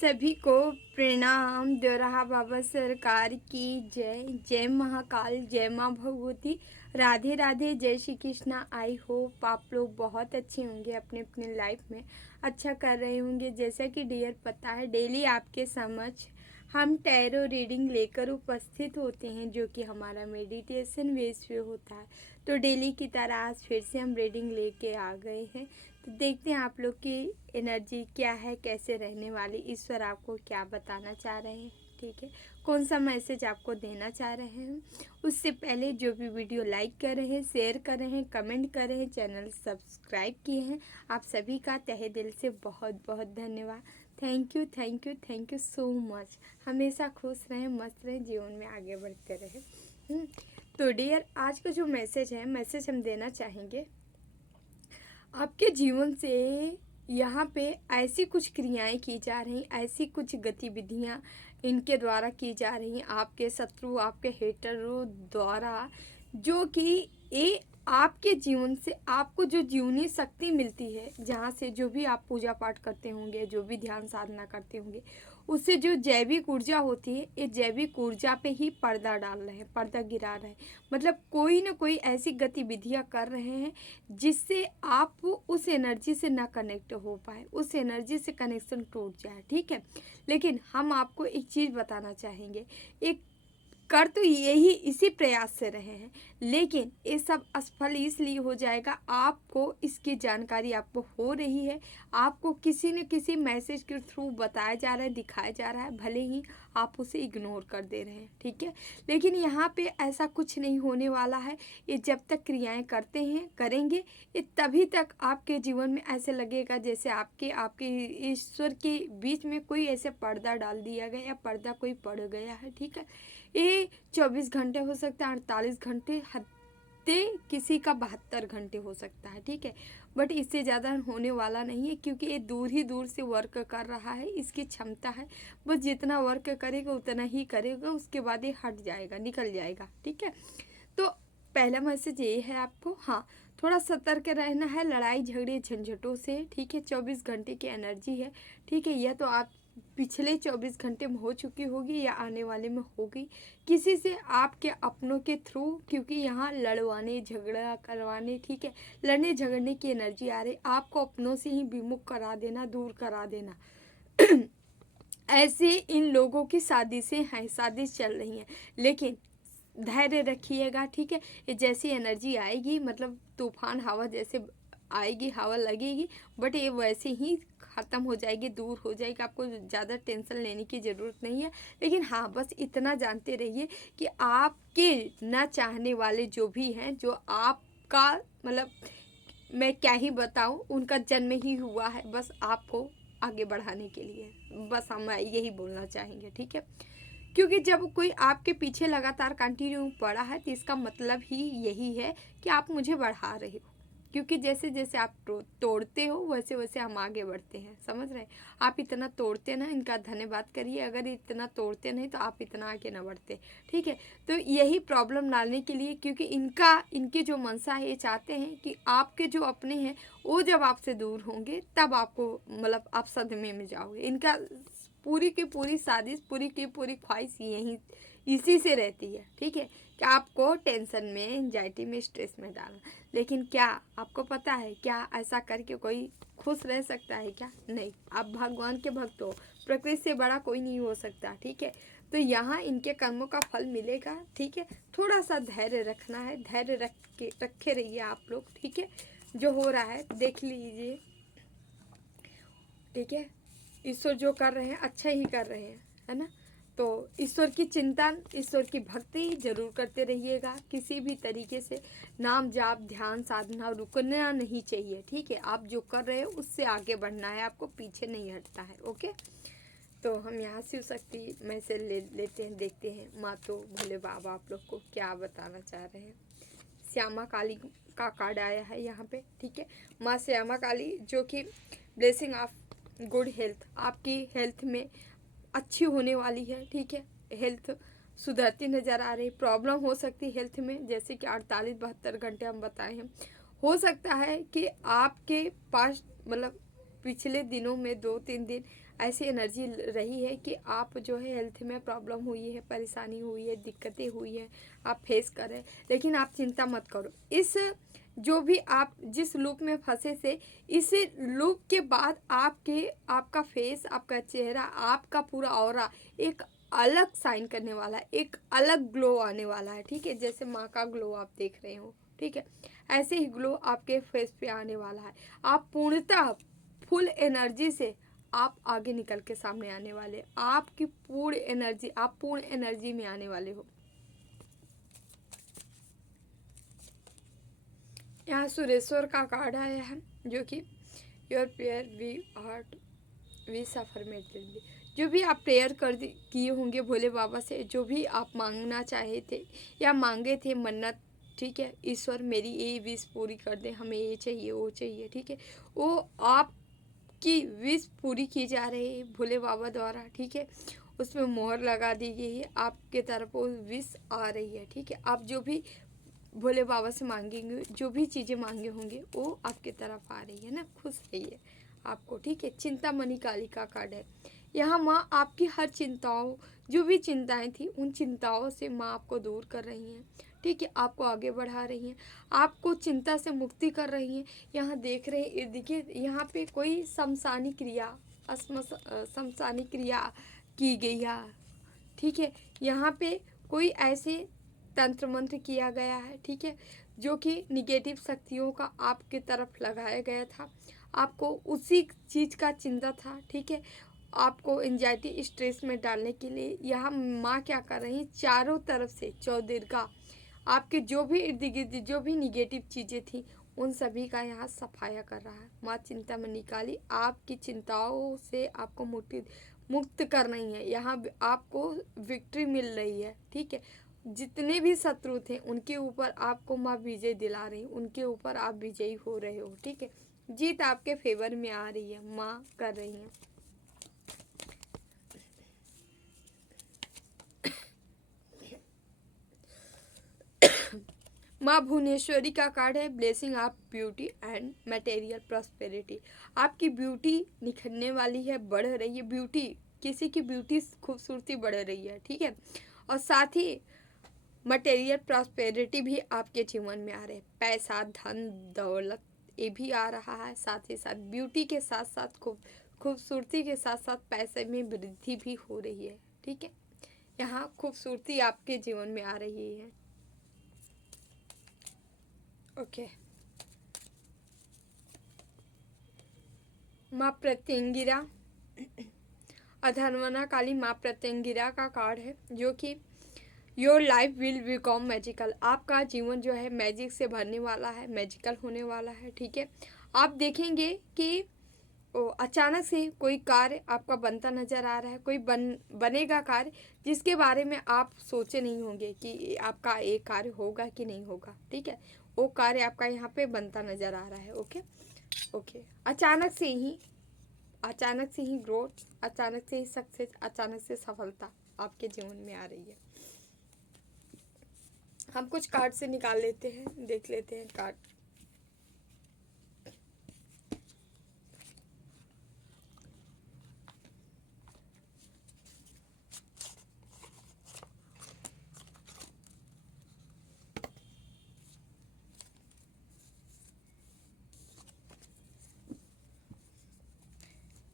सभी को प्रणाम। देवराहा बाबा सरकार की जय। जय महाकाल, जय माँ भगवती, राधे राधे, जय श्री कृष्णा। आई होप आप लोग बहुत अच्छे होंगे, अपने अपने लाइफ में अच्छा कर रहे होंगे। जैसा कि डियर पता है, डेली आपके समक्ष हम टैरो रीडिंग लेकर उपस्थित होते हैं, जो कि हमारा मेडिटेशन बेस पे होता है। तो डेली की तरह आज फिर से हम रीडिंग लेके आ गए हैं। तो देखते हैं आप लोग की एनर्जी क्या है, कैसे रहने वाली, ईश्वर आपको क्या बताना चाह रहे हैं, ठीक है, कौन सा मैसेज आपको देना चाह रहे हैं। उससे पहले जो भी वीडियो लाइक कर रहे हैं, शेयर कर रहे हैं, कमेंट कर रहे हैं, चैनल सब्सक्राइब किए हैं, आप सभी का तहे दिल से बहुत बहुत धन्यवाद। Thank you thank you thank you so much. हमेशा खुश रहें, मस्त रहें, जीवन में आगे बढ़ते रहें। तो डियर, आज का जो मैसेज है, मैसेज हम देना चाहेंगे, आपके जीवन से यहाँ पे ऐसी कुछ क्रियाएं की जा रही, ऐसी कुछ गतिविधियाँ इनके द्वारा की जा रही, आपके शत्रु, आपके हेटरों द्वारा, जो कि ये आपके जीवन से आपको जो जीवनी शक्ति मिलती है, जहाँ से जो भी आप पूजा पाठ करते होंगे, जो भी ध्यान साधना करते होंगे, उससे जो जैविक ऊर्जा होती है, ये जैविक ऊर्जा पे ही पर्दा डाल रहे हैं, पर्दा गिरा रहे हैं। मतलब कोई ना कोई ऐसी गतिविधियाँ कर रहे हैं जिससे आप उस एनर्जी से ना कनेक्ट हो पाए, उस एनर्जी से कनेक्शन टूट जाए, ठीक है। लेकिन हम आपको एक चीज़ बताना चाहेंगे, एक कर तो यही इसी प्रयास से रहे हैं, लेकिन ये सब असफल इसलिए हो जाएगा, आपको इसकी जानकारी आपको हो रही है, आपको किसी न किसी मैसेज के थ्रू बताया जा रहा है, दिखाया जा रहा है, भले ही आप उसे इग्नोर कर दे रहे हैं, ठीक है। लेकिन यहाँ पे ऐसा कुछ नहीं होने वाला है। ये जब तक क्रियाएं करते हैं, करेंगे, ये तभी तक आपके जीवन में ऐसे लगेगा जैसे आपके ईश्वर के बीच में कोई ऐसे पर्दा डाल दिया गया या पर्दा कोई पड़ गया है, ठीक है। ये 24 घंटे हो सकता है, 48 घंटे, हद किसी का 72 घंटे हो सकता है, ठीक है। बट इससे ज़्यादा होने वाला नहीं है, क्योंकि ये दूर ही दूर से वर्क कर रहा है, इसकी क्षमता है। बस जितना वर्क करेगा उतना ही करेगा, उसके बाद ये हट जाएगा, निकल जाएगा, ठीक है। तो पहला मैसेज ये है आपको, हाँ, थोड़ा सतर्क रहना है लड़ाई झगड़े झंझटों से, ठीक है। 24 घंटे की एनर्जी है, ठीक है। यह तो आप पिछले 24 घंटे में हो चुकी होगी या आने वाले में होगी किसी से, आपके अपनों के थ्रू, क्योंकि यहाँ लड़वाने, झगड़ा करवाने, ठीक है, लड़ने झगड़ने की एनर्जी आ रही, आपको अपनों से ही विमुख करा देना, दूर करा देना। ऐसे इन लोगों की साजिशें हैं, साजिश चल रही हैं, लेकिन धैर्य रखिएगा, ठीक है। ये जैसी एनर्जी आएगी, मतलब तूफान हवा जैसे आएगी, हवा लगेगी, बट ये वैसे ही ख़त्म हो जाएगी, दूर हो जाएगी, आपको ज़्यादा टेंशन लेने की ज़रूरत नहीं है। लेकिन हाँ, बस इतना जानते रहिए कि आपके ना चाहने वाले जो भी हैं, जो आपका मतलब मैं क्या ही बताऊं, उनका जन्म ही हुआ है बस आपको आगे बढ़ाने के लिए, बस हम यही बोलना चाहेंगे, ठीक है। क्योंकि जब कोई आपके पीछे लगातार कंटिन्यू पड़ा है, तो इसका मतलब ही यही है कि आप मुझे बढ़ा रहे हो, क्योंकि जैसे जैसे आप तोड़ते हो वैसे वैसे हम आगे बढ़ते हैं, समझ रहे हैं। आप इतना तोड़ते ना, इनका धन्यवाद करिए, अगर इतना तोड़ते नहीं तो आप इतना आगे ना बढ़ते, ठीक है। तो यही प्रॉब्लम डालने के लिए, क्योंकि इनकी जो मनसा है, ये चाहते हैं कि आपके जो अपने हैं वो जब आपसे दूर होंगे तब आपको मतलब आप सदमे में जाओगे। इनका पूरी की पूरी साजिश, पूरी की पूरी ख्वाहिश यही इसी से रहती है, ठीक है, कि आपको टेंशन में, एंजाइटी में, स्ट्रेस में डालना। लेकिन क्या आपको पता है, क्या ऐसा करके कोई खुश रह सकता है क्या? नहीं। आप भगवान के भक्त हो, प्रकृति से बड़ा कोई नहीं हो सकता, ठीक है। तो यहाँ इनके कर्मों का फल मिलेगा, ठीक है। थोड़ा सा धैर्य रखना है, धैर्य रखे रहिए आप लोग, ठीक है। जो हो रहा है देख लीजिए, ठीक है। ईश्वर जो कर रहे हैं अच्छा ही कर रहे हैं, है ना। तो ईश्वर की चिंतन, ईश्वर की भक्ति जरूर करते रहिएगा। किसी भी तरीके से नाम जाप, ध्यान साधना रुकना नहीं चाहिए, ठीक है। आप जो कर रहे हो उससे आगे बढ़ना है, आपको पीछे नहीं हटता है, ओके। तो हम यहाँ शिव शक्ति में से लेते हैं, देखते हैं माँ तो भोले बाबा आप लोग को क्या बताना चाह रहे हैं। श्यामा काली का कार्ड आया है यहाँ पे, ठीक है। माँ श्यामा काली, जो कि ब्लेसिंग ऑफ गुड हेल्थ, आपकी हेल्थ में अच्छी होने वाली है, ठीक है। हेल्थ सुधरती नज़र आ रही। प्रॉब्लम हो सकती है हेल्थ में, जैसे कि 48-72 घंटे हम बताए हैं। हो सकता है कि आपके पास मतलब पिछले दिनों में 2-3 दिन ऐसी एनर्जी रही है कि आप जो है हेल्थ में प्रॉब्लम हुई है, परेशानी हुई है, दिक्कतें हुई हैं, आप फेस कर रहे हैं। लेकिन आप चिंता मत करो, इस जो भी आप जिस लूप में फंसे थे, इस लूप के बाद आपका फेस, आपका चेहरा, आपका पूरा ऑरा एक अलग साइन करने वाला है, एक अलग ग्लो आने वाला है। ठीक है, जैसे माँ का ग्लो आप देख रहे हो, ठीक है, ऐसे ही ग्लो आपके फेस पे आने वाला है। आप पूर्णतः फुल एनर्जी से आप आगे निकल के सामने आने वाले, आपकी पूर्ण एनर्जी, आप पूर्ण एनर्जी में आने वाले हो। यहाँ सुरेश्वर का कार्ड आया है, जो कि your prayer we heart we suffer mentally. जो भी आप प्रेयर किए होंगे भोले बाबा से, जो भी आप मांगना चाहे थे या मांगे थे मन्नत, ठीक है, ईश्वर मेरी ये विश पूरी कर दे, हमें ये चाहिए वो चाहिए, ठीक है, वो आपकी विश पूरी की जा रही है भोले बाबा द्वारा। ठीक है, उसमें मोहर लगा दी गई है, आपके तरफ वो विश आ रही है। ठीक है, आप जो भी भोले बाबा से मांगेंगे, जो भी चीज़ें मांगे होंगे वो आपके तरफ आ रही है ना, खुश रहिए आपको। ठीक है, चिंतामणि काली का कार्ड है। यहाँ माँ आपकी हर चिंताओं, जो भी चिंताएं थी, उन चिंताओं से माँ आपको दूर कर रही हैं। ठीक है, आपको आगे बढ़ा रही हैं, आपको चिंता से मुक्ति कर रही हैं। यहाँ देख रहे हैं इर्द गिर्द, यहाँ पे कोई शमशानी क्रिया, शमशानी क्रिया की गई है। ठीक है, यहाँ पे कोई ऐसे तंत्र मंत्र किया गया है, ठीक है, जो कि निगेटिव शक्तियों का आपके तरफ लगाया गया था। आपको उसी चीज़ का चिंता था। ठीक है, आपको एंजाइटी स्ट्रेस में डालने के लिए यहाँ माँ क्या कर रही हैं, चारों तरफ से चौदिर्गा आपके जो भी इर्द गिर्द जो भी निगेटिव चीज़ें थी, उन सभी का यहाँ सफाया कर रहा है। माँ चिंतामणि काली आपकी चिंताओं से आपको मुक्त कर रही है। यहाँ आपको विक्ट्री मिल रही है। ठीक है, जितने भी शत्रु थे उनके ऊपर आपको माँ विजय दिला रही, उनके ऊपर आप विजयी हो रहे हो। ठीक है, जीत आपके फेवर में आ रही है, माँ कर रही हैं। माँ भुवनेश्वरी का कार्ड है, blessing of beauty and material prosperity. आपकी ब्यूटी निखरने वाली है, बढ़ रही है ब्यूटी, किसी की ब्यूटी खूबसूरती बढ़ रही है। ठीक है, और साथ ही मटेरियल प्रॉस्पेरिटी भी आपके जीवन में आ रहे हैं, पैसा, धन, दौलत, ये भी आ रहा है। साथ ही साथ ब्यूटी के साथ साथ खूबसूरती के साथ साथ पैसे में वृद्धि भी हो रही है। ठीक है, यहाँ खूबसूरती आपके जीवन में आ रही है। ओके, माँ प्रत्यंगिरा, अधर्वना काली माँ प्रत्यंगिरा का कार्ड है, जो कि your life will become magical. आपका जीवन जो है मैजिक से भरने वाला है, मैजिकल होने वाला है। ठीक है, आप देखेंगे कि अचानक से कोई कार्य आपका बनता नजर आ रहा है, कोई बनेगा कार्य जिसके बारे में आप सोचे नहीं होंगे कि आपका एक कार्य होगा कि नहीं होगा। ठीक है, वो कार्य आपका यहाँ पे बनता नजर आ रहा है। ओके ओके, अचानक से ही ग्रोथ, अचानक से ही सक्सेस, अचानक से सफलता आपके जीवन में आ रही है। हम कुछ कार्ड से निकाल लेते हैं, देख लेते हैं कार्ड।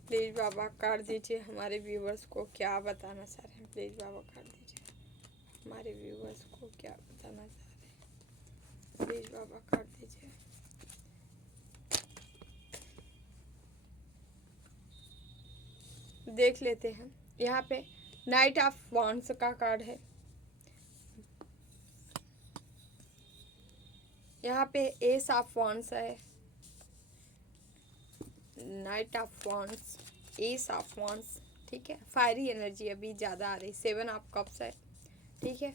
प्लीज़ बाबा कार्ड दीजिए, हमारे व्यूवर्स को क्या बताना चाह रहे हैं। प्लीज़ बाबा कार्ड दीजिए, हमारे व्यूवर्स को क्या बताना चाह रहे हैं। प्लीज़ बाबा कार्ड दीजिए। देख लेते हैं, यहाँ पे नाइट ऑफ वॉन्ड्स का कार्ड है, यहाँ पे एस ऑफ वॉन्ड्स है, night of wands, S of wands. ठीक है, फायरी एनर्जी अभी ज़्यादा आ रही, सेवन ऑफ कप्स है। ठीक है,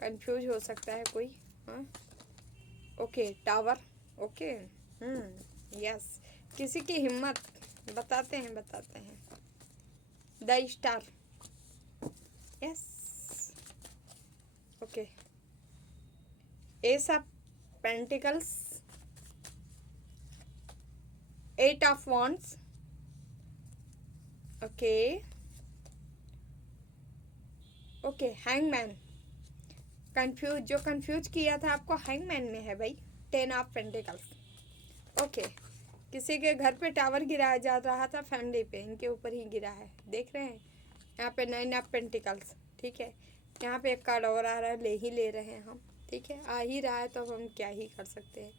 कंफ्यूज हो सकता है कोई। हाँ, ओके, टावर। ओके, यस, किसी की हिम्मत, बताते हैं the star. Yes, okay, ace of pentacles, eight of wands, okay okay, hangman. Confuse, जो कंफ्यूज किया था आपको हैंगमैन में है भाई, 10 ऑफ पेंटिकल्स। ओके, किसी के घर पे टावर गिराया जा रहा था, फैमिली पे, इनके ऊपर ही गिरा है, देख रहे हैं। यहाँ पे 9 ऑफ पेंटिकल्स, ठीक है। यहाँ पे एक कार्ड और आ रहा है, ले ही ले रहे हैं हम, ठीक है, आ ही रहा है तो हम क्या ही कर सकते हैं।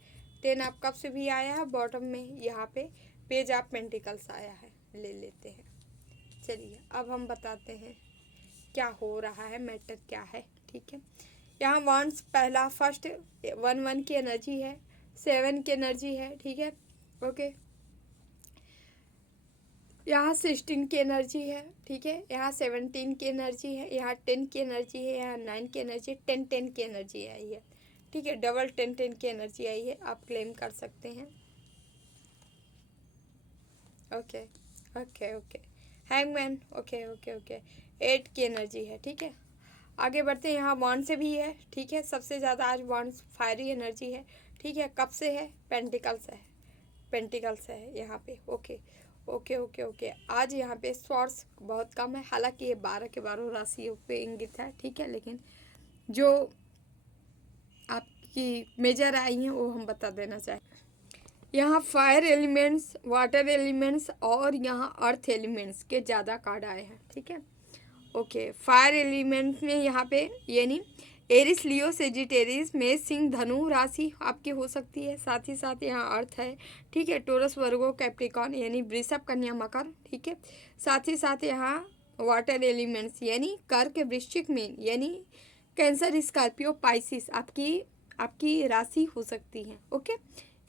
10 ऑफ कप्स भी आया है बॉटम में, यहाँ पे पेज ऑफ पेंटिकल्स आया है, ले लेते हैं। चलिए अब हम बताते हैं क्या हो रहा है, मैटर क्या है, ठीक है। यहाँ वंस पहला फर्स्ट 1 की एनर्जी है, 7 की एनर्जी है, ठीक है, ओके। यहाँ 16 की एनर्जी है, ठीक है, यहाँ 17 की एनर्जी है, यहाँ 10 की एनर्जी है, यहाँ 9 की एनर्जी, 10 की एनर्जी आई है, ठीक है, डबल 10 की एनर्जी आई है, आप क्लेम कर सकते हैं। Okay okay okay, hangman, okay okay okay, 8 की एनर्जी है, ठीक है। आगे बढ़ते हैं, यहाँ बॉन्ड से भी है, ठीक है, सबसे ज़्यादा आज बॉन्ड फायरी एनर्जी है, ठीक है। कब से है, पेंटिकल्स है, पेंटिकल्स है यहाँ पे, ओके ओके ओके ओके। आज यहाँ पे स्वॉर्ड्स बहुत कम है, हालांकि ये 12 के 12 राशियों पे इंगित है, ठीक है, लेकिन जो आपकी मेजर आई हैं वो हम बता देना चाहें। यहाँ फायर एलिमेंट्स, वाटर एलिमेंट्स और यहाँ अर्थ एलिमेंट्स के ज़्यादा कार्ड आए हैं, ठीक है, ओके। फायर एलिमेंट्स में यहाँ पे यानी एरिस, लियो, सेजिटेरिस, मेष, सिंह, धनु राशि आपकी हो सकती है, साथ ही साथ यहाँ अर्थ है, ठीक है, टोरस, वर्गो, कैप्रिकॉन यानी वृषभ, कन्या, मकर, ठीक है। साथ ही साथ यहाँ वाटर एलिमेंट्स यानी कर्क, वृश्चिक, मीन यानी कैंसर, स्कॉर्पियो, पाइसिस आपकी राशि हो सकती है, ओके।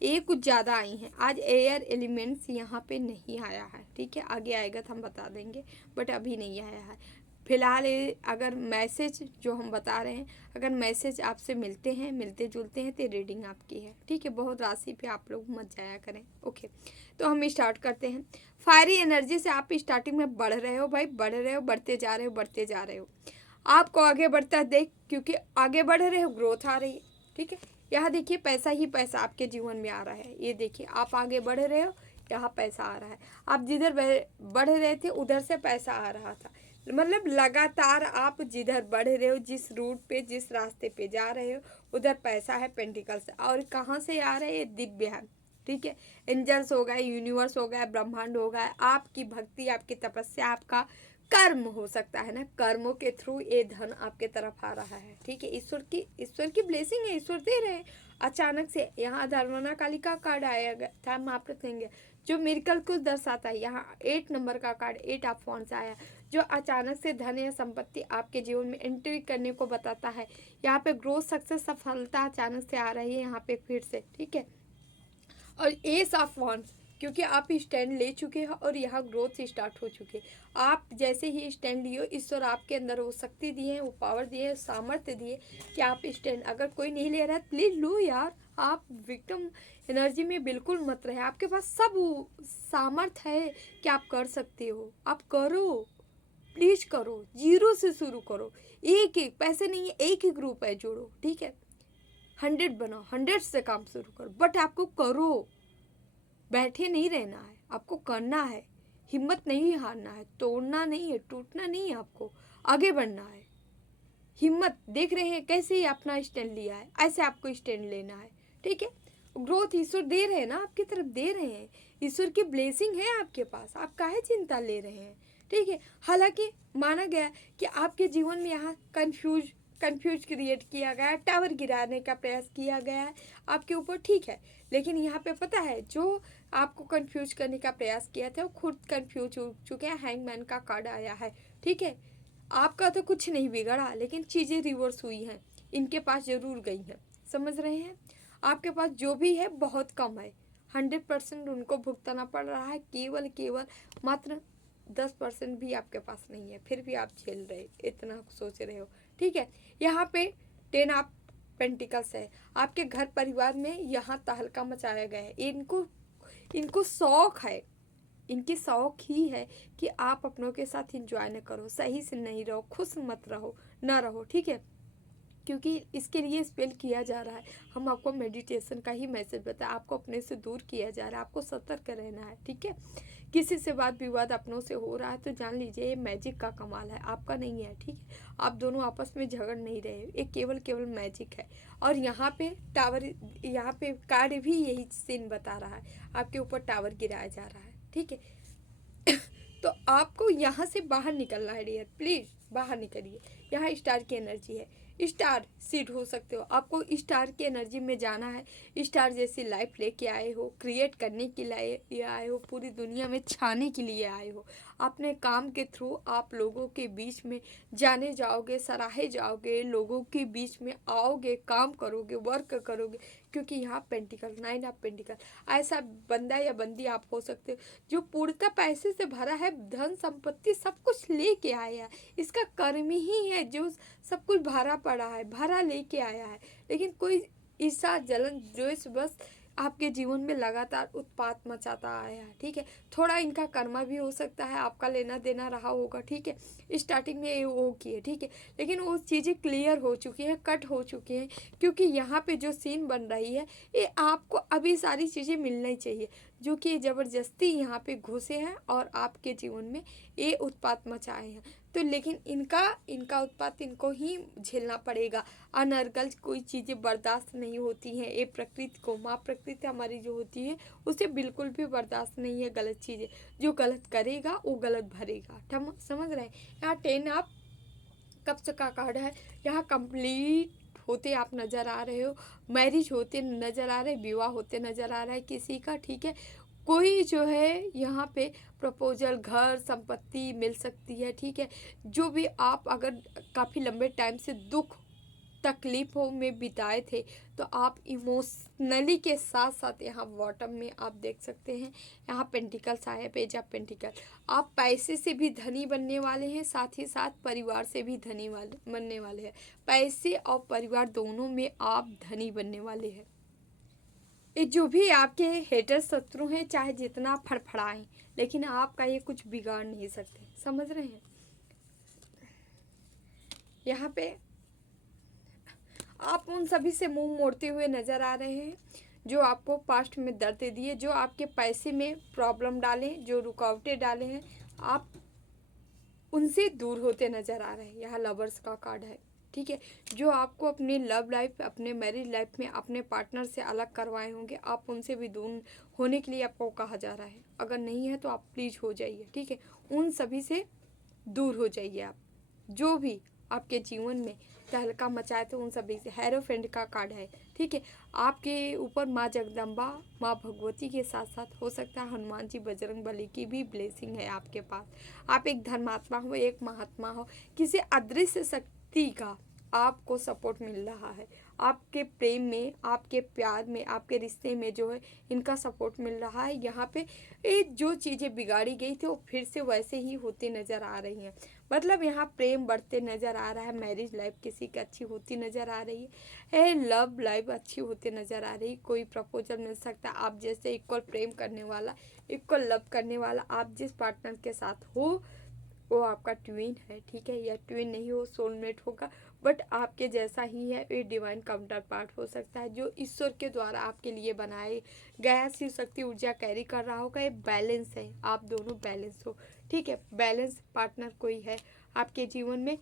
ये कुछ ज़्यादा आई हैं आज। एयर एलिमेंट्स यहाँ पे नहीं आया है, ठीक है, आगे आएगा तो हम बता देंगे, बट अभी नहीं आया है फिलहाल। अगर मैसेज जो हम बता रहे हैं, अगर मैसेज आपसे मिलते हैं, मिलते जुलते हैं, तो रीडिंग आपकी है, ठीक है, बहुत राशि पे आप लोग मत जाया करें, ओके। तो हम स्टार्ट करते हैं। फायरी एनर्जी से आप स्टार्टिंग में बढ़ रहे हो भाई, बढ़ रहे हो, बढ़ते जा रहे हो, बढ़ते जा रहे हो, आपको आगे बढ़ता देख, क्योंकि आगे बढ़ रहे हो, ग्रोथ आ रही है, ठीक है। यहाँ देखिए पैसा ही पैसा आपके जीवन में आ रहा है, ये देखिए आप आगे बढ़ रहे हो, यहाँ पैसा आ रहा है, आप जिधर बढ़ रहे थे उधर से पैसा आ रहा था, मतलब लगातार आप जिधर बढ़ रहे हो, जिस रूट पे, जिस रास्ते पे जा रहे हो, उधर पैसा है पेंटिकल से। और कहाँ से आ रहे हैं, दिव्य है, ठीक है, एंजल्स हो गए, यूनिवर्स हो गया, ब्रह्मांड हो गया, आपकी भक्ति, आपकी तपस्या, आपका कर्म हो सकता है ना, कर्मों के थ्रू ये धन आपके तरफ आ रहा है, ठीक है। ईश्वर की ब्लेसिंग है, ईश्वर दे रहे हैं। अचानक से यहाँ धर्मना कालिका कार्ड आया था, हम आप देंगे जो मिरेकल को दर्शाता है। यहाँ 8 नंबर का कार्ड, 8 ऑफ वांड्स आया, जो अचानक से धन या संपत्ति आपके जीवन में एंट्री करने को बताता है। यहाँ पे ग्रोथ, सक्सेस, सफलता अचानक से आ रही है यहाँ पे फिर से, ठीक है। और एस ऑफ वांड्स, क्योंकि आप स्टैंड ले चुके हैं और यहाँ ग्रोथ स्टार्ट हो चुकी है। आप जैसे ही स्टैंड लियो, ईश्वर आपके अंदर वो शक्ति दिए, वो पावर दिए, सामर्थ्य दिए कि आप स्टैंड, अगर कोई नहीं ले रहा है प्लीज लो यार, आप विक्टिम एनर्जी में बिल्कुल मत रहे, आपके पास सब सामर्थ्य है कि आप कर सकते हो, आप करो, प्लीज करो, जीरो से शुरू करो, एक एक पैसे नहीं है, एक ही ग्रुप है, जोड़ो, ठीक है, 100 बनाओ, 100 से काम शुरू करो, बट आपको करो, बैठे नहीं रहना है, आपको करना है, हिम्मत नहीं हारना है, तोड़ना नहीं है, टूटना नहीं है, आपको आगे बढ़ना है। हिम्मत देख रहे हैं कैसे ही अपना स्टैंड लिया है, ऐसे आपको स्टैंड लेना है, ठीक है। ग्रोथ ईश्वर दे रहे हैं ना, आपकी तरफ दे रहे हैं, ईश्वर की ब्लेसिंग है आपके पास, आप काहे चिंता ले रहे हैं, ठीक है। हालांकि माना गया कि आपके जीवन में यहाँ कंफ्यूज क्रिएट किया गया है, टावर गिराने का प्रयास किया गया है आपके ऊपर, ठीक है, लेकिन यहाँ पे पता है जो आपको कंफ्यूज करने का प्रयास किया था वो खुद कंफ्यूज हो चुके हैं। हैंगमैन का कार्ड आया है, ठीक है, आपका तो कुछ नहीं बिगड़ा, लेकिन चीज़ें रिवर्स हुई हैं, इनके पास जरूर गई हैं, समझ रहे हैं। आपके पास जो भी है बहुत कम है, 100% उनको भुगताना पड़ रहा है, केवल मात्र 10% भी आपके पास नहीं है, फिर भी आप झेल रहे, इतना सोच रहे हो, ठीक है। यहाँ पे 10 ऑफ पेंटिकल्स है, आपके घर परिवार में यहाँ तहलका मचाया गया है, इनको शौक है, इनकी शौक ही है कि आप अपनों के साथ एंजॉय न करो, सही से नहीं रहो, खुश मत रहो, ना रहो, ठीक है। क्योंकि इसके लिए स्पेल किया जा रहा है। हम आपको मेडिटेशन का ही मैसेज बताया, आपको अपने से दूर किया जा रहा है, आपको सतर्क रहना है, ठीक है। किसी से वाद विवाद अपनों से हो रहा है तो जान लीजिए ये मैजिक का कमाल है, आपका नहीं है, ठीक है। आप दोनों आपस में झगड़ नहीं रहे, ये केवल मैजिक है। और यहाँ पे टावर, यहाँ पे कार्ड भी यही सीन बता रहा है, आपके ऊपर टावर गिराया जा रहा है, ठीक है। तो आपको यहाँ से बाहर निकलना है डियर, प्लीज़ बाहर निकलिए। यहाँ स्टार की एनर्जी है, स्टार सीड हो सकते हो, आपको स्टार की एनर्जी में जाना है। स्टार जैसी लाइफ लेके आए हो, क्रिएट करने के लिए आए हो, पूरी दुनिया में छाने के लिए आए हो। अपने काम के थ्रू आप लोगों के बीच में जाने जाओगे, सराहे जाओगे, लोगों के बीच में आओगे, काम करोगे, वर्क करोगे। क्योंकि यहाँ पेंटिकल, 9 ऑफ पेंटिकल, ऐसा बंदा या बंदी आप हो सकते हो जो पूर्णतः पैसे से भरा है, धन संपत्ति सब कुछ लेके आया है। इसका कर्म ही है जो सब कुछ भरा पड़ा है, भरा लेके आया है। लेकिन कोई ईर्ष्या, जलन, द्वेष बस आपके जीवन में लगातार उत्पात मचाता आया है, ठीक है। थोड़ा इनका कर्मा भी हो सकता है, आपका लेना देना रहा होगा, ठीक है। स्टार्टिंग में ये वो किए, ठीक है, लेकिन वो चीज़ें क्लियर हो चुकी हैं, कट हो चुकी हैं। क्योंकि यहाँ पे जो सीन बन रही है, ये आपको अभी सारी चीज़ें मिलना ही चाहिए, जो कि ज़बरदस्ती यहाँ पे घुसे हैं और आपके जीवन में ये उत्पात मचाए हैं। तो लेकिन इनका उत्पात इनको ही झेलना पड़ेगा। अनर्गल कोई चीज़ें बर्दाश्त नहीं होती हैं, ये प्रकृति को, माँ प्रकृति हमारी जो होती है उसे बिल्कुल भी बर्दाश्त नहीं है गलत चीज़ें। जो गलत करेगा वो गलत भरेगा, समझ रहे हैं। यहाँ 10 ऑफ कप्स का कार्ड है, यहाँ कंप्लीट होते आप नज़र आ रहे हो, मैरिज होते नज़र आ रहे, विवाह होते नज़र आ रहा है किसी का, ठीक है। कोई जो है यहाँ पे प्रपोजल, घर, संपत्ति मिल सकती है, ठीक है। जो भी आप अगर काफ़ी लंबे टाइम से दुख तकलीफ़ों में बिताए थे तो आप इमोशनली के साथ साथ यहाँ बॉटम में आप देख सकते हैं, यहाँ पेंटिकल्स आए, पेज ऑफ पेंटिकल। आप पैसे से भी धनी बनने वाले हैं, साथ ही साथ परिवार से भी धनी बनने वाले हैं। पैसे और परिवार दोनों में आप धनी बनने वाले हैं। ये जो भी आपके हेटर शत्रु हैं, चाहे जितना फड़फड़ाएं, लेकिन आपका ये कुछ बिगाड़ नहीं सकते, समझ रहे हैं। यहाँ पे आप उन सभी से मुंह मोड़ते हुए नज़र आ रहे हैं जो आपको पास्ट में दर्द दे दिए, जो आपके पैसे में प्रॉब्लम डाले, जो रुकावटें डाले हैं, आप उनसे दूर होते नज़र आ रहे हैं। यहाँ लवर्स का कार्ड है, ठीक है। जो आपको अपने लव लाइफ, अपने मैरिज लाइफ में अपने पार्टनर से अलग करवाए होंगे, आप उनसे भी दूर होने के लिए आपको कहा जा रहा है। अगर नहीं है तो आप प्लीज़ हो जाइए, ठीक है। उन सभी से दूर हो जाइए आप, जो भी आपके जीवन में तहलका मचाए तो उन सभी से। हेरोफेंट का कार्ड है, ठीक है। आपके ऊपर माँ जगदम्बा, माँ भगवती के साथ साथ हो सकता है हनुमान जी, बजरंग बली की भी ब्लेसिंग है आपके पास। आप एक धर्मात्मा हो, एक महात्मा हो, किसी अदृश्य शक्ति का आपको सपोर्ट मिल रहा है। आपके प्रेम में, आपके प्यार में, आपके रिश्ते में जो है इनका सपोर्ट मिल रहा है। यहाँ पे जो चीज़ें बिगाड़ी गई थी वो फिर से वैसे ही होती नज़र आ रही हैं। मतलब यहाँ प्रेम बढ़ते नज़र आ रहा है, मैरिज लाइफ किसी की अच्छी होती नज़र आ रही है, लव लाइफ अच्छी होती नज़र आ रही है। कोई प्रपोजल मिल सकता है, आप जैसे इक्वल प्रेम करने वाला, इक्वल लव करने वाला, आप जिस पार्टनर के साथ हो वो आपका ट्विन है, ठीक है। या ट्विन नहीं हो, सोलमेट होगा, बट आपके जैसा ही है। ये डिवाइन काउंटर पार्ट हो सकता है जो ईश्वर के द्वारा आपके लिए बनाए गया शिव शक्ति ऊर्जा कैरी कर रहा होगा। ये बैलेंस है, आप दोनों बैलेंस हो, ठीक है। बैलेंस पार्टनर कोई है आपके जीवन में।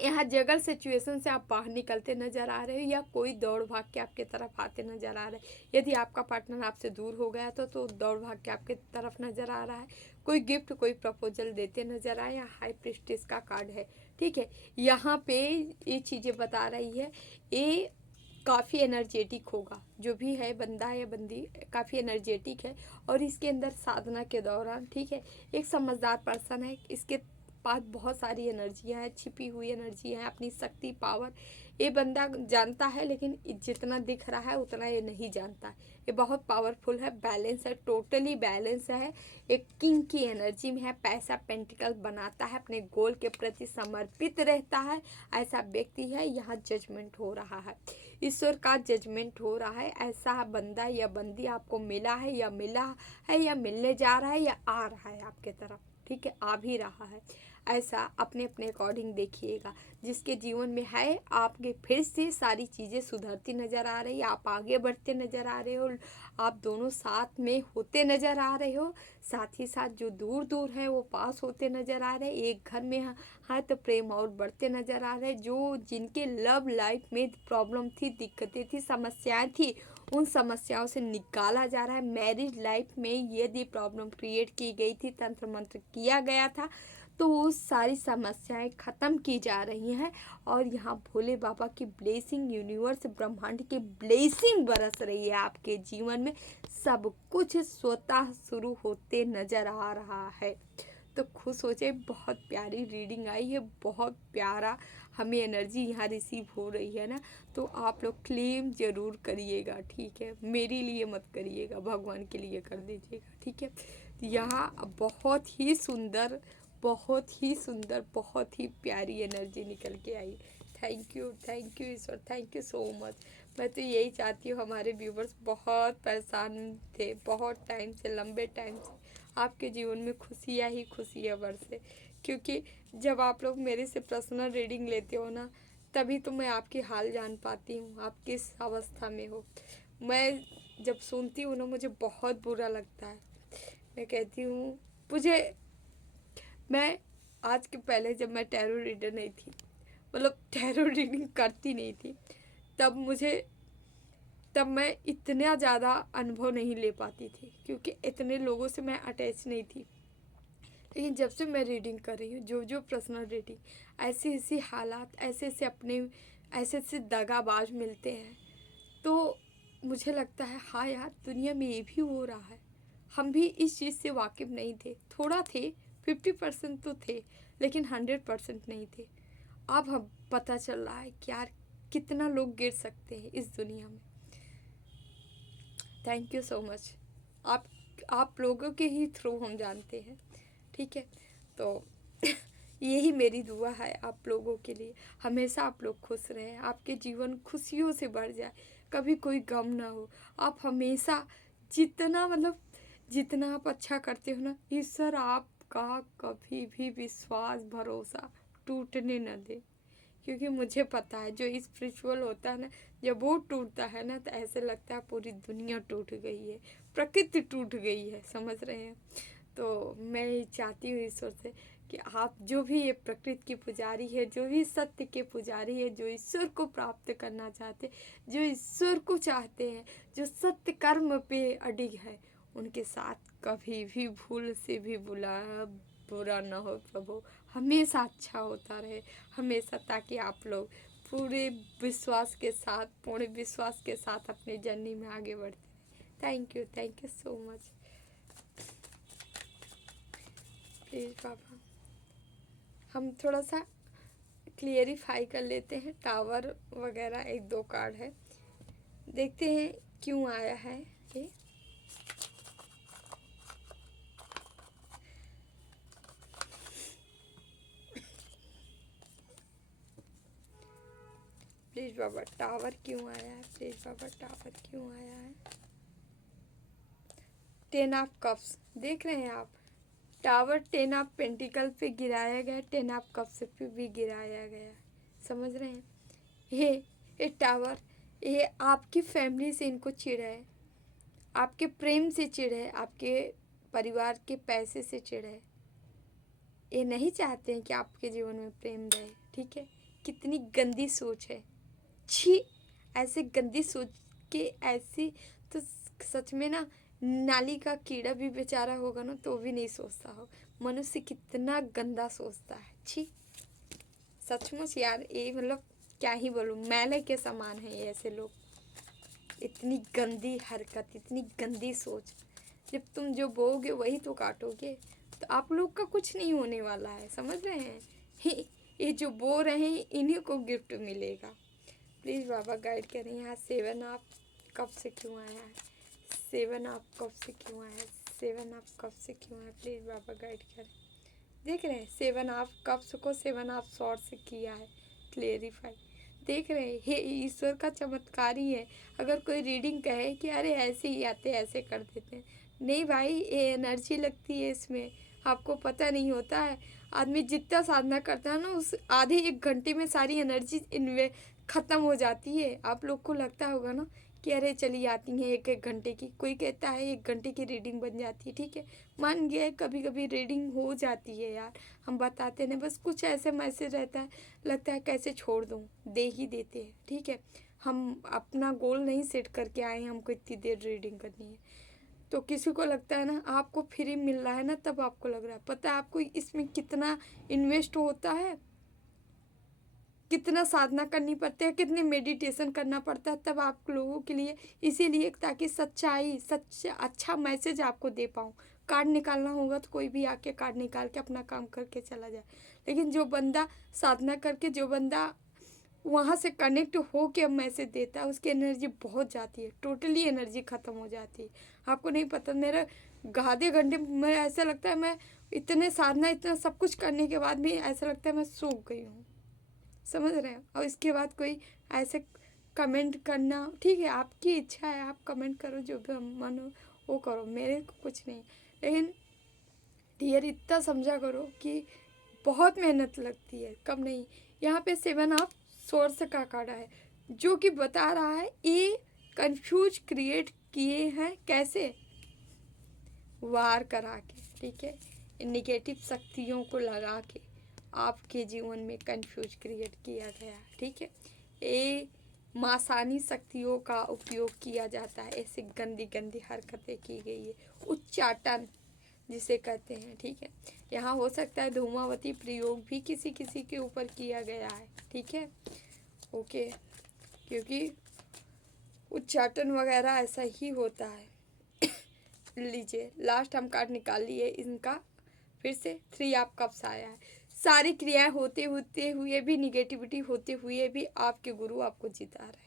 यहाँ जगल सिचुएशन से आप बाहर निकलते नजर आ रहे हो, या कोई दौड़ भाग के आपके तरफ आते नजर आ रहे हैं। यदि आपका पार्टनर आपसे दूर हो गया तो दौड़ भाग के आपके तरफ नजर आ रहा है। कोई गिफ्ट, कोई प्रपोजल देते नजर आए। या हाई प्रिस्टेस का कार्ड है, ठीक है। यहाँ पे ये चीज़ें बता रही है, ये काफ़ी एनर्जेटिक होगा, जो भी है बंदा या बंदी काफ़ी एनर्जेटिक है। और इसके अंदर साधना के दौरान, ठीक है, एक समझदार पर्सन है, इसके पास बहुत सारी एनर्जियाँ हैं, छिपी हुई एनर्जियाँ हैं, अपनी शक्ति, पावर ये बंदा जानता है, लेकिन जितना दिख रहा है उतना ये नहीं जानता। ये बहुत पावरफुल है, बैलेंस है, टोटली बैलेंस है, एक किंग की एनर्जी में है। पैसा पेंटिकल बनाता है, अपने गोल के प्रति समर्पित रहता है, ऐसा व्यक्ति है। यहाँ जजमेंट हो रहा है, ईश्वर का जजमेंट हो रहा है। ऐसा बंदा या बंदी आपको मिला है, या मिला है, या मिलने जा रहा है, या आ रहा है आपके तरफ, ठीक है, आ भी रहा है। ऐसा अपने अपने अकॉर्डिंग देखिएगा। जिसके जीवन में है, आपके फिर से सारी चीज़ें सुधरती नज़र आ रही, आप आगे बढ़ते नज़र आ रहे हो, आप दोनों साथ में होते नज़र आ रहे हो। साथ ही साथ जो दूर दूर है वो पास होते नज़र आ रहे, एक घर में है तो प्रेम और बढ़ते नज़र आ रहे। जो जिनके लव लाइफ में प्रॉब्लम थी, दिक्कतें थी, समस्याएं थी, उन समस्याओं से निकाला जा रहा है। मैरिज लाइफ में यदि प्रॉब्लम क्रिएट की गई थी, तंत्र मंत्र किया गया था, तो वो सारी समस्याएं ख़त्म की जा रही हैं। और यहाँ भोले बाबा की ब्लेसिंग, यूनिवर्स ब्रह्मांड की ब्लेसिंग बरस रही है आपके जीवन में। सब कुछ स्वतः शुरू होते नज़र आ रहा है। तो खुश हो जाए। बहुत प्यारी रीडिंग आई है, बहुत प्यारा हमें एनर्जी यहाँ रिसीव हो रही है ना। तो आप लोग क्लेम ज़रूर करिएगा, ठीक है। मेरे लिए मत करिएगा, भगवान के लिए कर दीजिएगा, ठीक है। यहाँ बहुत ही सुंदर, बहुत ही सुंदर, बहुत ही प्यारी एनर्जी निकल के आई। थैंक यू ईश्वर, थैंक यू सो मच। मैं तो यही चाहती हूँ, हमारे व्यूवर्स बहुत परेशान थे, बहुत टाइम से, लंबे टाइम से। आपके जीवन में खुशियाँ ही खुशियाँ बरसे, क्योंकि जब आप लोग मेरे से पर्सनल रीडिंग लेते हो ना, तभी तो मैं आपकी हाल जान पाती हूँ, आप किस अवस्था में हो। मैं जब सुनती हूँ ना, मुझे बहुत बुरा लगता है। मैं कहती हूँ, मैं आज के पहले जब मैं टैरो रीडर नहीं थी, मतलब टैरो रीडिंग करती नहीं थी, तब मैं इतना ज़्यादा अनुभव नहीं ले पाती थी, क्योंकि इतने लोगों से मैं अटैच नहीं थी। लेकिन जब से मैं रीडिंग कर रही हूँ, जो पर्सनल रीडिंग, ऐसी ऐसी हालात, ऐसे ऐसे दगाबाज मिलते हैं, तो मुझे लगता है हाँ यार, दुनिया में ये भी हो रहा है। हम भी इस चीज़ से वाकिफ़ नहीं थे, थोड़ा थे, 50% तो थे, लेकिन 100% नहीं थे। अब हम पता चल रहा है कि यार कितना लोग गिर सकते हैं इस दुनिया में। Thank you so much. आप लोगों के ही थ्रू हम जानते हैं, ठीक है। तो यही मेरी दुआ है आप लोगों के लिए। हमेशा आप लोग खुश रहें, आपके जीवन खुशियों से भर जाए, कभी कोई गम ना हो। आप हमेशा जितना आप अच्छा करते हो ना, ईश्वर आपका कभी भी विश्वास, भरोसा टूटने न दे। क्योंकि मुझे पता है, जो स्पिरिचुअल होता है ना, जब वो टूटता है ना, तो ऐसे लगता है पूरी दुनिया टूट गई है, प्रकृति टूट गई है, समझ रहे हैं। तो मैं ये चाहती हूँ ईश्वर से कि आप जो भी ये प्रकृति की पुजारी है, जो भी सत्य के पुजारी है, जो ईश्वर को प्राप्त करना चाहते, जो ईश्वर को चाहते हैं, जो सत्य कर्म पे अडिग है, उनके साथ कभी भी भूल से भी बुरा ना हो प्रभु। हमेशा अच्छा होता रहे, हमेशा, ताकि आप लोग पूरे विश्वास के साथ, पूरे विश्वास के साथ अपनी जर्नी में आगे बढ़ते। Thank you so much. Please बाबा, हम थोड़ा सा क्लियरिफाई कर लेते हैं। टावर वगैरह 1-2 कार्ड है, देखते हैं क्यों आया है ये। प्लीज़ बाबा, टावर क्यों आया है? प्लीज़ बाबा, टावर क्यों आया है? 10 ऑफ कप्स देख रहे हैं आप, टावर 10 ऑफ पेंटिकल पे गिराया गया, 10 ऑफ कप्स पे भी गिराया गया, समझ रहे हैं। ये टावर, ये आपकी फैमिली से इनको चिढ़ है, आपके प्रेम से चिढ़ है, आपके परिवार के पैसे से चिढ़ है। ये नहीं चाहते हैं कि आपके जीवन में प्रेम रहे, ठीक है। कितनी गंदी सोच है, छी। ऐसे गंदी सोच के ऐसी, तो सच में ना, नाली का कीड़ा भी बेचारा होगा ना, तो भी नहीं सोचता हो। मनुष्य कितना गंदा सोचता है, छी। सचमुच यार, ये मतलब क्या ही बोलूँ, मैले के समान है ये ऐसे लोग। इतनी गंदी हरकत, इतनी गंदी सोच। जब तुम जो बोओगे वही तो काटोगे, तो आप लोग का कुछ नहीं होने वाला है, समझ रहे हैं। ये जो बो रहे हैं, इन्हीं को गिफ्ट मिलेगा। प्लीज़ बाबा गाइड करें। यहाँ 7 ऑफ कप से क्यों आया है? 7 ऑफ कप से क्यों आया है? 7 ऑफ कप से क्यों आया? प्लीज़ बाबा गाइड करें। देख रहे हैं 7 ऑफ कप्स को 7 ऑफ सॉर्ड से किया है क्लेरिफाई। देख रहे हैं, ये ईश्वर का चमत्कार ही है। अगर कोई रीडिंग कहे कि अरे ऐसे ही आते, ऐसे कर देते हैं, नहीं भाई, ये एनर्जी लगती है इसमें, आपको पता नहीं होता है। आदमी जितना साधना करता है ना, उस आधे एक घंटे में सारी एनर्जी इनवे ख़त्म हो जाती है। आप लोग को लगता होगा ना कि अरे चली आती हैं एक एक घंटे की, कोई कहता है एक घंटे की रीडिंग बन जाती है, ठीक है, मान गया कभी कभी रीडिंग हो जाती है यार, हम बताते नहीं, बस कुछ ऐसे मैसेज रहता है, लगता है कैसे छोड़ दूँ, दे ही देते हैं, ठीक है। हम अपना गोल नहीं सेट करके आए हैं हमको इतनी देर रीडिंग करनी है। तो किसी को लगता है ना आपको फ्री मिल रहा है ना, तब आपको लग रहा है, पता है आपको इसमें कितना इन्वेस्ट होता है, कितना साधना करनी पड़ती है, कितनी मेडिटेशन करना पड़ता है, तब आप लोगों के लिए, इसीलिए ताकि सच्चाई अच्छा मैसेज आपको दे पाऊँ। कार्ड निकालना होगा तो कोई भी आके कार्ड निकाल के अपना काम करके चला जाए, लेकिन जो बंदा साधना करके, जो बंदा वहाँ से कनेक्ट हो के मैसेज देता है, उसकी एनर्जी बहुत जाती है, टोटली एनर्जी ख़त्म हो जाती है। आपको नहीं पता, मेरा आधे घंटे में ऐसा लगता है मैं इतने साधना, इतना सब कुछ करने के बाद भी ऐसा लगता है मैं सूख गई हूँ, समझ रहे हैं। और इसके बाद कोई ऐसे कमेंट करना, ठीक है, आपकी इच्छा है, आप कमेंट करो, जो भी मन हो वो करो, मेरे को कुछ नहीं, लेकिन डियर इतना समझा करो कि बहुत मेहनत लगती है, कम नहीं। यहाँ पे 7 ऑफ सोर्स का कार्ड है, जो कि बता रहा है ये कंफ्यूज क्रिएट किए हैं कैसे, वार करा के, ठीक है, निगेटिव शक्तियों को लगा के आपके जीवन में कंफ्यूज क्रिएट किया गया, ठीक है। ये मासानी शक्तियों का उपयोग किया जाता है, ऐसे गंदी गंदी हरकतें की गई है, उच्चाटन जिसे कहते हैं, ठीक है। यहाँ हो सकता है धूमावती प्रयोग भी किसी किसी के ऊपर किया गया है, ठीक है, ओके, क्योंकि उच्चाटन वगैरह ऐसा ही होता है। लीजिए लास्ट हम कार्ड निकाल लिए इनका, फिर से 3 ऑफ कप्स आया है। सारी क्रियाएं होते होते हुए भी, निगेटिविटी होते हुए भी आपके गुरु आपको जिता रहे हैं,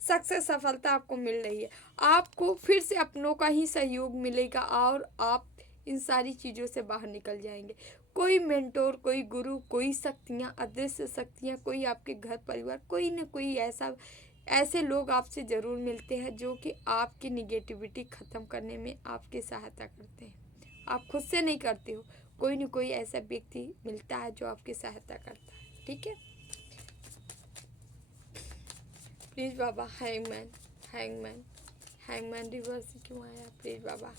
सक्सेस सफलता आपको मिल रही है, आपको फिर से अपनों का ही सहयोग मिलेगा और आप इन सारी चीज़ों से बाहर निकल जाएंगे। कोई मेंटोर, कोई गुरु, कोई शक्तियाँ, अदृश्य शक्तियाँ, कोई आपके घर परिवार, कोई न कोई ऐसे लोग आपसे ज़रूर मिलते हैं जो कि आपकी निगेटिविटी ख़त्म करने में आपकी सहायता करते हैं। आप खुद से नहीं करते हो, कोई न कोई ऐसा व्यक्ति मिलता है जो आपकी सहायता करता है, ठीक है। Please Baba, hangman, hangman, hangman reverse क्यों आया, प्लीज़ बाबा,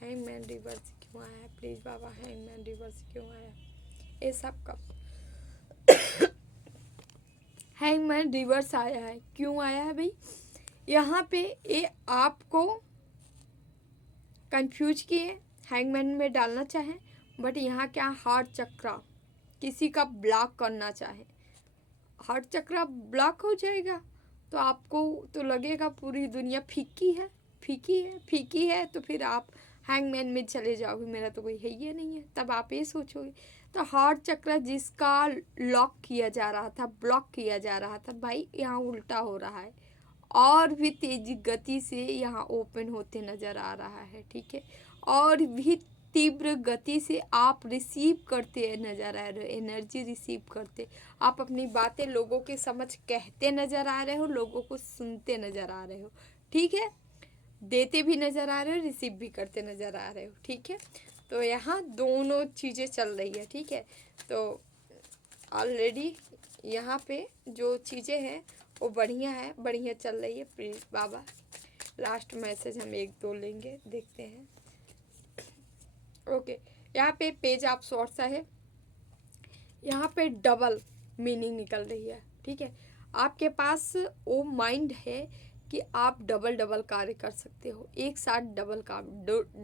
हैंगमैन रिवर्स क्यों आया, प्लीज़ बाबा, हैंगमैन रिवर्स क्यों आया, ये सब कब हैंगमैन रिवर्स आया है, क्यों आया है भाई, यहाँ पे ये आपको कंफ्यूज किए, हैंगमैन में डालना चाहे, बट यहाँ क्या हार्ट चक्रा किसी का ब्लॉक करना चाहे, हार्ट चक्रा ब्लॉक हो जाएगा तो आपको तो लगेगा पूरी दुनिया फीकी है, फीकी है, फीकी है, तो फिर आप हैंगमैन में चले जाओगे, मेरा तो कोई है ही नहीं है, तब आप ये सोचोगे। तो हार्ट चक्र जिसका लॉक किया जा रहा था, ब्लॉक किया जा रहा था, भाई यहाँ उल्टा हो रहा है, और भी तेजी गति से यहाँ ओपन होते नज़र आ रहा है, ठीक है, और भी तीव्र गति से आप रिसीव करते नज़र आ रहे हो, एनर्जी रिसीव करते, आप अपनी बातें लोगों के समझ कहते नज़र आ रहे हो, लोगों को सुनते नज़र आ रहे हो, ठीक है, देते भी नज़र आ रहे हो, रिसीव भी करते नज़र आ रहे हो, ठीक है। तो यहाँ दोनों चीज़ें चल रही है, ठीक है। तो ऑलरेडी यहाँ पे जो चीज़ें हैं वो बढ़िया है, बढ़िया चल रही है। प्लीज़ बाबा लास्ट मैसेज हम 1-2 लेंगे, देखते हैं। ओके, यहाँ पे पेज आप शॉर्ट सा है, यहाँ पे डबल मीनिंग निकल रही है, ठीक है। आपके पास वो माइंड है कि आप डबल डबल कार्य कर सकते हो, एक साथ डबल काम,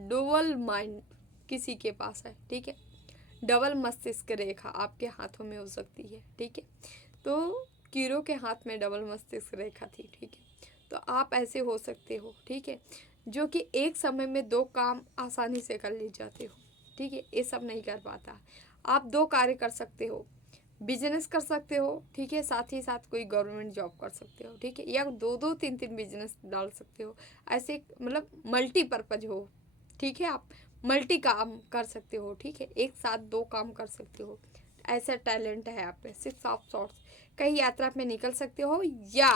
डुअल माइंड किसी के पास है, ठीक है। डबल मस्तिष्क रेखा आपके हाथों में हो सकती है, ठीक है। तो कीरो के हाथ में डबल मस्तिष्क रेखा थी, ठीक है। तो आप ऐसे हो सकते हो, ठीक है, जो कि एक समय में 2 काम आसानी से कर ले जाते हो, ठीक है। ये सब नहीं कर पाता, आप 2 कार्य कर सकते हो, बिजनेस कर सकते हो, ठीक है, साथ ही साथ कोई गवर्नमेंट जॉब कर सकते हो, ठीक है, या 2-2 3-3 बिजनेस डाल सकते हो, ऐसे मतलब मल्टीपर्पज हो, ठीक है, आप मल्टी काम कर सकते हो, ठीक है, एक साथ 2 काम कर सकते हो, ऐसा टैलेंट है आप में। 6 ऑफ सॉर्ट्स, कहीं यात्रा में निकल सकते हो या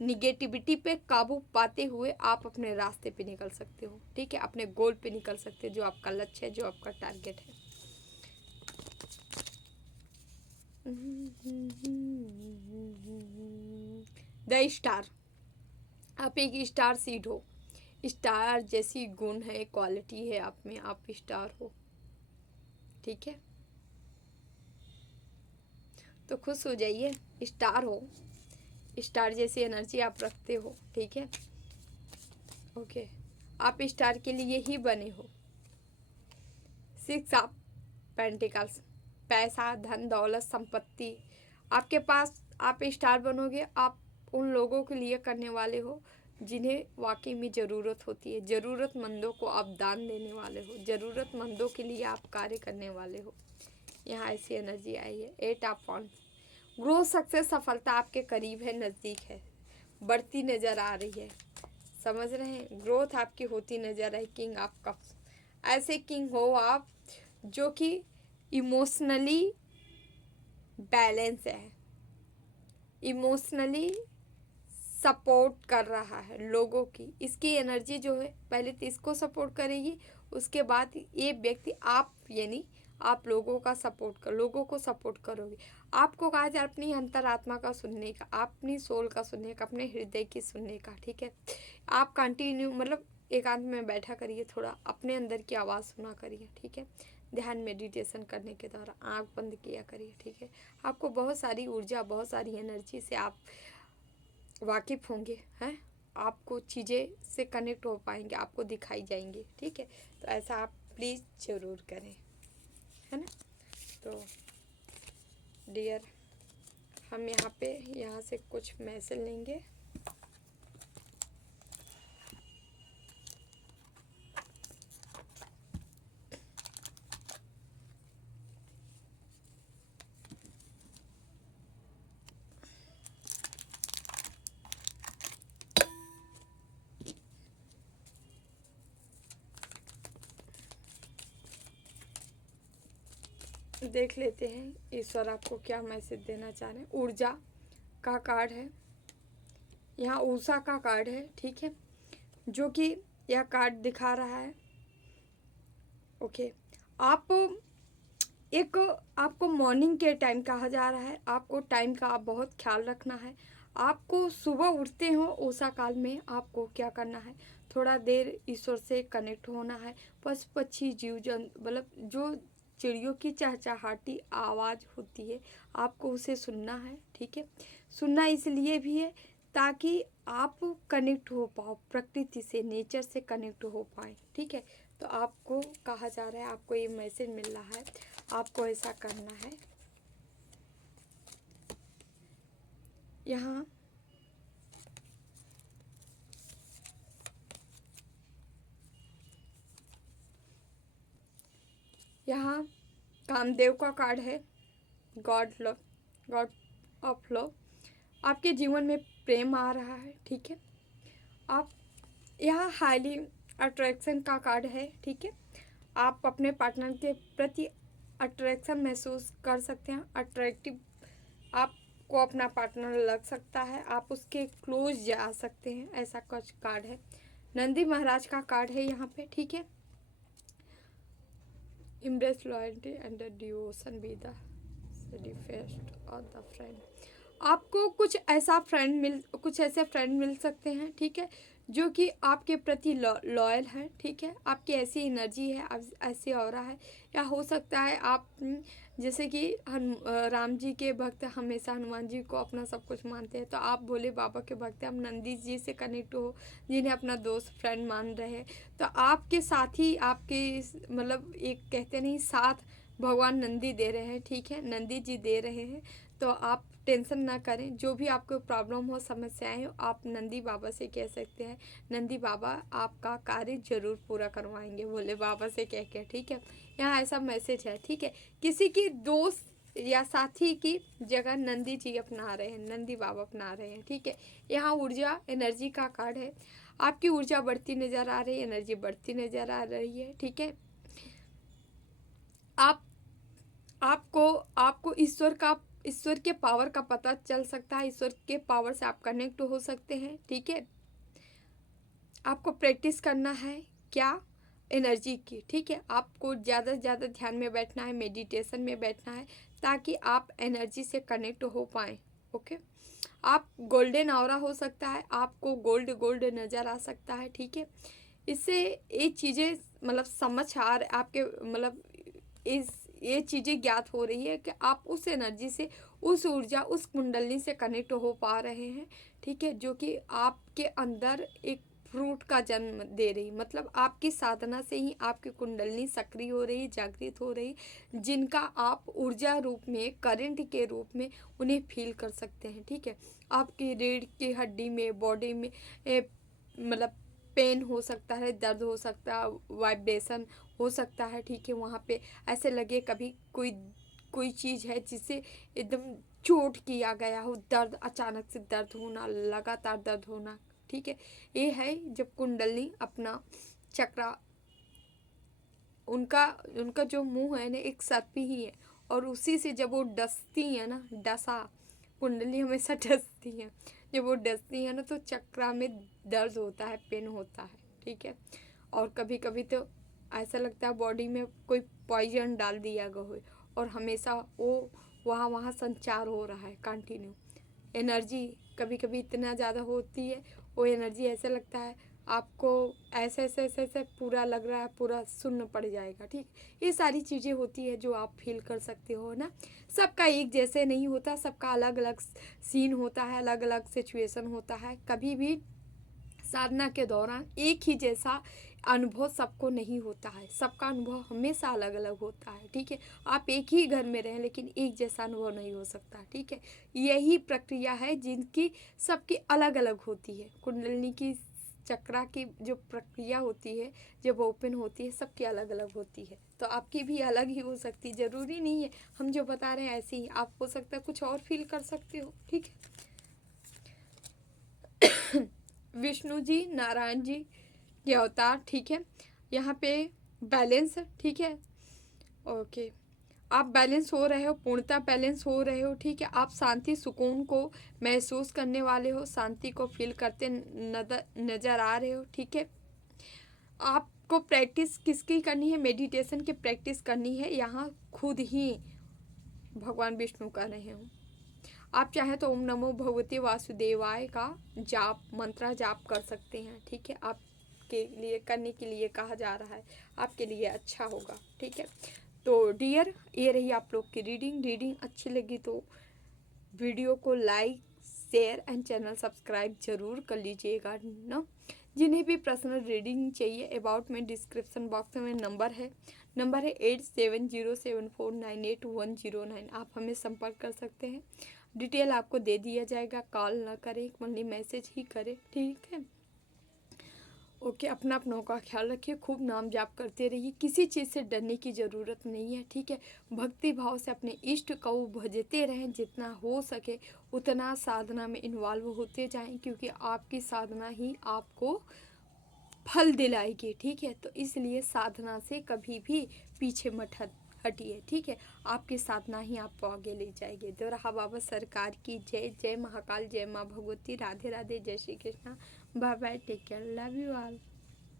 निगेटिविटी पे काबू पाते हुए आप अपने रास्ते पे निकल सकते हो, ठीक है, अपने गोल पे निकल सकते हो, जो आपका लक्ष्य है, जो आपका टारगेट है। द स्टार, आप एक स्टार सीड हो। स्टार जैसी गुण है, क्वालिटी है आप में, आप स्टार हो, ठीक है। तो खुश हो जाइए, स्टार हो, स्टार जैसी एनर्जी आप रखते हो, ठीक है। ओके, आप स्टार के लिए ही बने हो। 6 ऑफ पेंटिकल्स, पैसा, धन दौलत, संपत्ति आपके पास। आप स्टार बनोगे, आप उन लोगों के लिए करने वाले हो जिन्हें वाकई में ज़रूरत होती है। ज़रूरतमंदों को आप दान देने वाले हो, ज़रूरतमंदों के लिए आप कार्य करने वाले हो। यहाँ ऐसी एनर्जी आई है। 8 ऑफ वांड्स, ग्रोथ, सक्सेस, सफलता आपके करीब है, नज़दीक है, बढ़ती नज़र आ रही है। समझ रहे हैं, ग्रोथ आपकी होती नज़र आई। किंग ऑफ कप्स, ऐसे किंग हो आप जो कि इमोशनली बैलेंस है, इमोशनली सपोर्ट कर रहा है लोगों की। इसकी एनर्जी जो है पहले तो इसको सपोर्ट करेगी, उसके बाद ये व्यक्ति आप यानी आप लोगों का सपोर्ट कर, लोगों को सपोर्ट करोगे। आपको कहा जाए अपनी अंतरात्मा का सुनने का, अपनी सोल का सुनने का, अपने हृदय की सुनने का, ठीक है। आप कंटिन्यू मतलब एकांत में बैठा करिए, थोड़ा अपने अंदर की आवाज़ सुना करिए, ठीक है। ध्यान मेडिटेशन करने के दौरान आँख बंद किया करिए, ठीक है। आपको बहुत सारी ऊर्जा, बहुत सारी एनर्जी से आप वाकिफ़ होंगे, हैं, आपको चीज़ें से कनेक्ट हो पाएंगे, आपको दिखाई जाएंगी, ठीक है। तो ऐसा आप प्लीज़ ज़रूर करें, है ना। तो डियर, हम यहाँ से कुछ मैसेज लेंगे। देख लेते हैं ईश्वर आपको क्या मैसेज देना चाह रहे हैं। ऊर्जा का कार्ड है यहाँ, ऊषा का कार्ड है, ठीक है, जो कि यह कार्ड दिखा रहा है। ओके, आपको मॉर्निंग के टाइम कहा जा रहा है, आपको टाइम का आप बहुत ख्याल रखना है। आपको सुबह उठते हो उषा काल में आपको क्या करना है, थोड़ा देर ईश्वर से कनेक्ट होना है। पशु पक्षी जीव जंतु मतलब जो चिड़ियों की चहचहाती आवाज़ होती है, आपको उसे सुनना है, ठीक है। सुनना इसलिए भी है ताकि आप कनेक्ट हो पाओ प्रकृति से, नेचर से कनेक्ट हो पाए, ठीक है। तो आपको कहा जा रहा है, आपको ये मैसेज मिल रहा है, आपको ऐसा करना है। यहाँ कामदेव का कार्ड है, God love, God of love. आपके जीवन में प्रेम आ रहा है, ठीक है। आप यहाँ हाईली अट्रैक्शन का कार्ड है, ठीक है। आप अपने पार्टनर के प्रति अट्रैक्शन महसूस कर सकते हैं, अट्रैक्टिव आपको अपना पार्टनर लग सकता है, आप उसके क्लोज जा सकते हैं, ऐसा कुछ कार्ड है। नंदी महाराज का कार्ड है यहाँ पे, ठीक है। Embrace loyalty and the devotion be the steadfast of the friend। आपको कुछ ऐसे फ्रेंड मिल सकते हैं, ठीक है, जो कि आपके प्रति लॉयल है, ठीक है। आपकी ऐसी एनर्जी है, ऐसी ऑरा है, या हो सकता है आप जैसे कि राम जी के भक्त हमेशा हनुमान जी को अपना सब कुछ मानते हैं, तो आप भोले बाबा के भक्त हैं, आप नंदी जी से कनेक्ट हो, जिन्हें अपना दोस्त फ्रेंड मान रहे हैं। तो आपके साथ ही आपके मतलब एक कहते नहीं साथ भगवान नंदी दे रहे हैं, ठीक है, नंदी जी दे रहे हैं। तो आप टेंशन ना करें, जो भी आपको प्रॉब्लम हो, समस्याएं हो, आप नंदी बाबा से कह सकते हैं। नंदी बाबा आपका कार्य जरूर पूरा करवाएंगे भोले बाबा से कह के, ठीक है। यहाँ ऐसा मैसेज है, ठीक है। किसी की दोस्त या साथी की जगह नंदी जी अपना रहे हैं, नंदी बाबा अपना रहे हैं, ठीक है। यहाँ ऊर्जा एनर्जी का कार्ड है, आपकी ऊर्जा बढ़ती नज़र आ रही है, एनर्जी बढ़ती नज़र आ रही है, ठीक है। आपको ईश्वर का ईश्वर के पावर का पता चल सकता है, ईश्वर के पावर से आप कनेक्ट हो सकते हैं। ठीक है, आपको प्रैक्टिस करना है क्या, एनर्जी की। ठीक है, आपको ज़्यादा से ज़्यादा ध्यान में बैठना है, मेडिटेशन में बैठना है, ताकि आप एनर्जी से कनेक्ट हो पाएँ। ओके, आप गोल्डन ऑरा हो सकता है, आपको गोल्ड गोल्ड नज़र आ सकता है। ठीक है, इससे ये चीज़ें मतलब समझ आ रहे आपके, मतलब इस ये चीज़ें ज्ञात हो रही है कि आप उस एनर्जी से, उस ऊर्जा, उस कुंडलनी से कनेक्ट हो पा रहे हैं। ठीक है, जो कि आपके अंदर एक फ्रूट का जन्म दे रही, मतलब आपकी साधना से ही आपकी कुंडलनी सक्रिय हो रही, जागृत हो रही, जिनका आप ऊर्जा रूप में, करंट के रूप में उन्हें फील कर सकते हैं। ठीक है, आपकी रीढ़ की हड्डी में, बॉडी में मतलब पेन हो सकता है, दर्द हो सकता है, वाइब्रेशन हो सकता है। ठीक है, वहाँ पे ऐसे लगे कभी कोई कोई चीज़ है जिससे एकदम चोट किया गया हो, दर्द, अचानक से दर्द होना, लगातार दर्द होना। ठीक है, ये है जब कुंडली अपना चक्रा, उनका उनका जो मुंह है ना एक सर्प ही है, और उसी से जब वो डसती है ना, डसा, कुंडली हमेशा डसती है, जब वो डसती है ना तो चक्रा में दर्द होता है, पेन होता है। ठीक है, और कभी कभी तो ऐसा लगता है बॉडी में कोई पॉइजन डाल दिया गया हो, और हमेशा वो वहाँ संचार हो रहा है कंटिन्यू। एनर्जी कभी कभी इतना ज़्यादा होती है, वो एनर्जी ऐसे लगता है आपको, ऐसे ऐसे ऐसे ऐसे पूरा लग रहा है, पूरा सुन्न पड़ जाएगा। ठीक, ये सारी चीज़ें होती है जो आप फील कर सकते हो ना। सबका एक जैसे नहीं होता, सबका अलग अलग सीन होता है, अलग अलग सिचुएशन होता है। कभी भी साधना के दौरान एक ही जैसा अनुभव सबको नहीं होता है, सबका अनुभव हमेशा अलग अलग होता है। ठीक है, आप एक ही घर में रहें लेकिन एक जैसा अनुभव नहीं हो सकता। ठीक है, यही प्रक्रिया है जिनकी सबकी अलग अलग होती है। कुंडलिनी की चक्रा की जो प्रक्रिया होती है जब ओपन होती है, सबकी अलग अलग होती है। तो आपकी भी अलग ही हो सकती है, ज़रूरी नहीं है हम जो बता रहे हैं ऐसे ही, आप हो सकता है कुछ और फील कर सकते हो। ठीक है, विष्णु जी, नारायण जी के अवतार। ठीक है, यहाँ पे बैलेंस। ठीक है, ओके, आप बैलेंस हो रहे हो, पूर्णतः बैलेंस हो रहे हो। ठीक है, आप शांति सुकून को महसूस करने वाले हो, शांति को फील करते नज़र आ रहे हो। ठीक है, आपको प्रैक्टिस किसकी करनी है, मेडिटेशन की प्रैक्टिस करनी है, यहाँ खुद ही भगवान विष्णु कर रहे हो। आप चाहें तो ओम नमो भगवते वासुदेवाय का जाप, मंत्र जाप कर सकते हैं। ठीक है, आपके लिए करने के लिए कहा जा रहा है, आपके लिए अच्छा होगा। ठीक है, तो डियर, ये रही आप लोग की रीडिंग अच्छी लगी तो वीडियो को like, share and channel subscribe जरूर कर लीजिएगा ना। जिन्हें भी पर्सनल रीडिंग चाहिए, अबाउट में डिस्क्रिप्शन बॉक्स में नंबर है 8707498109। आप हमें संपर्क कर सकते हैं, डिटेल आपको दे दिया जाएगा। कॉल ना करें, ओनली मैसेज ही करें। ठीक है, ओके, अपना अपनों का ख्याल रखिए, खूब नाम जाप करते रहिए, किसी चीज़ से डरने की ज़रूरत नहीं है। ठीक है, भक्ति भाव से अपने इष्ट को भजते रहें, जितना हो सके उतना साधना में इन्वॉल्व होते जाएं, क्योंकि आपकी साधना ही आपको फल दिलाएगी। ठीक है, तो इसलिए साधना से कभी भी पीछे मत हटिए। ठीक है, आपकी साधना ही आपको आगे ले जाएगी। दोराहा बाबा सरकार की जय। जय महाकाल, जय माँ भगवती, राधे राधे, जय Shri Krishna, bye bye, take care, love you all.